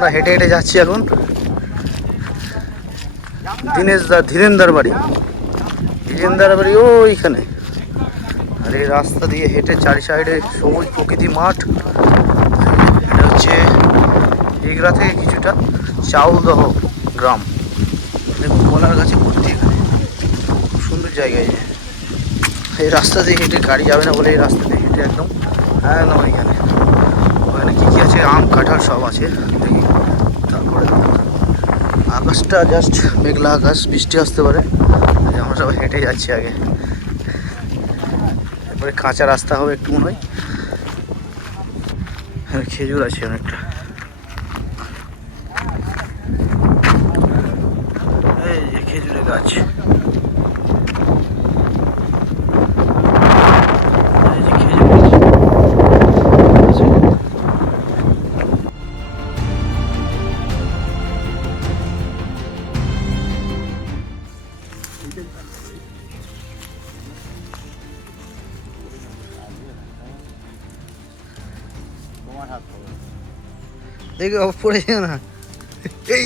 আমরা হেঁটে হেঁটে যাচ্ছি এখন ধীরেন্দার বাড়ি। ধীরেন্দার বাড়ি ওইখানে। আর এই রাস্তা দিয়ে হেঁটে চারি সাইডে সবুজ প্রকৃতি মাঠ। এটা হচ্ছে এগরা থেকে কিছুটা চাউলদহ গ্রাম। দেখুন কলার গাছে ভর্তি এখানে, খুব সুন্দর জায়গায়। এই রাস্তা দিয়ে হেঁটে গাড়ি যাবে না বলে এই রাস্তা দিয়ে হেঁটে একদম এখানে ওখানে কী কী আছে, আম কাঁঠাল সব আছে দেখি। তারপরে আকাশটা জাস্ট মেঘলা আকাশ, বৃষ্টি আসতে পারে। আমরা সবাই হেঁটে যাচ্ছি আগে, তারপরে কাঁচা রাস্তা হবে একটু মনে হয়। হ্যাঁ, খেজুর আছে অনেকটা। এই যে খেজুরের গাছ। দেখি পড়ে যায় না। এই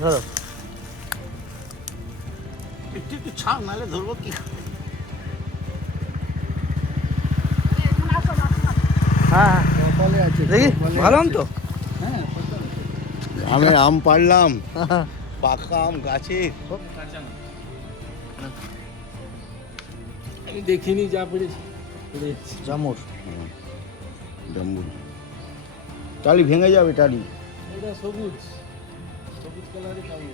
ধরো একটু ছাড়, নাহলে ধরবো কি। হ্যাঁ দেখি ভালো আম তো। আমের আম পাড়লাম, পাকা আম গাছে। আমি দেখিনি যা পেরেছি। জামুর জাম্বুর টালি ভেঙে যাবে, টালি। এটা সবুজ সবুজ কালারের কামি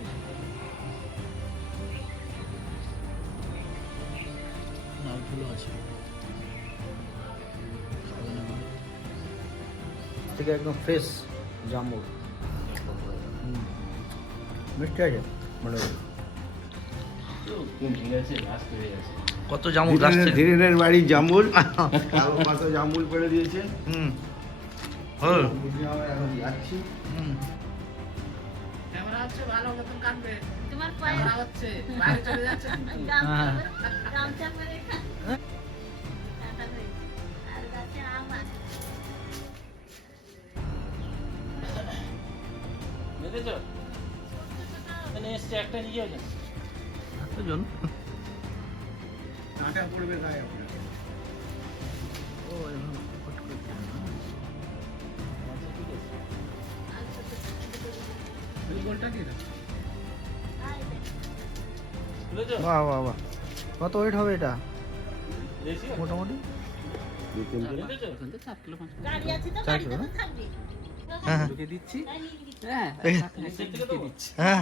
মালগুলো আছে থেকে একদম ফ্রেশ জামুর। মিষ্টি আছে কত জামুর গাছ থেকে। ধীরেনের বাড়ি জামুল, কত জামুল পেড়ে দিয়েছে। এখন যাচ্ছি। ক্যামেরা হচ্ছে, ভালো মতন কাটবে। তোমার ক্যামেরা হচ্ছে, বাইরে চলে যাচ্ছে। গামছা পরে আর গাছে আম আছে। দেখেছো? এখানে এসছে একটা নিয়ে যাও। এতজন কাঁটা পড়বে গায়ে আপনার। ও এভাবে ফট করে দেয় না। বাহ বাহ বাহ, কত ওয়েট হবে এটা মোটামুটি? গাড়ি আছে তো, 4 কিলো গাড়িতে তো থাকবে। হ্যাঁ দিচ্ছি। হ্যাঁ